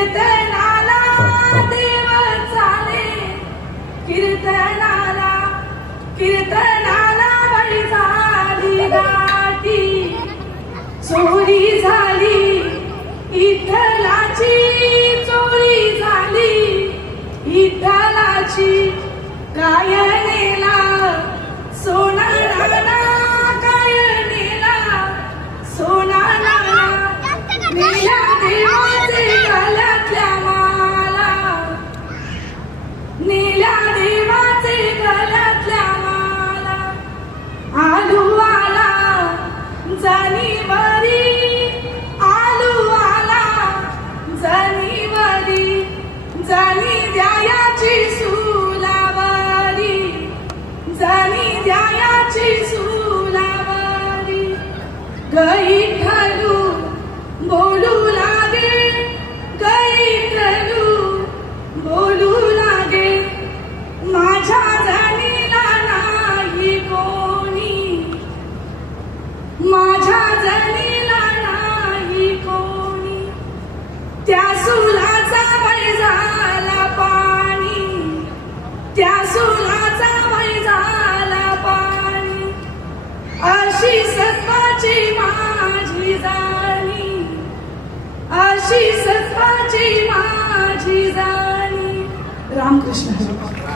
कीर्तनाला देव चाले, कीर्तनाला बळी झाली गाठी, चोरी झाली इथलाची, चोरी झाली इथलाची, काय नेला सोना नाना, काय नेला सोना नाना, नेल्या देवाचे गळ्यातल्या माला, नेल्या देवाचे गळ्यातल्या माला, आलू आला जानेवारी, आलू आला जानेवारी, जानी द्यायाची सुलावारी, जानी द्यायाची सुलावारी, गई ठलू बोलू लागे, गई ठलू बोलू लागे, माझ्या जनीला नाही कोणी, माझ्या जनीला नाही कोणी, त्या सुलाचा वय झाला पाणी, त्या सुलाचा वय झाला पाणी, अशी सत्वाची माझी जाणी, अशी सत्वाची माझी जाणी. रामकृष्ण हरी.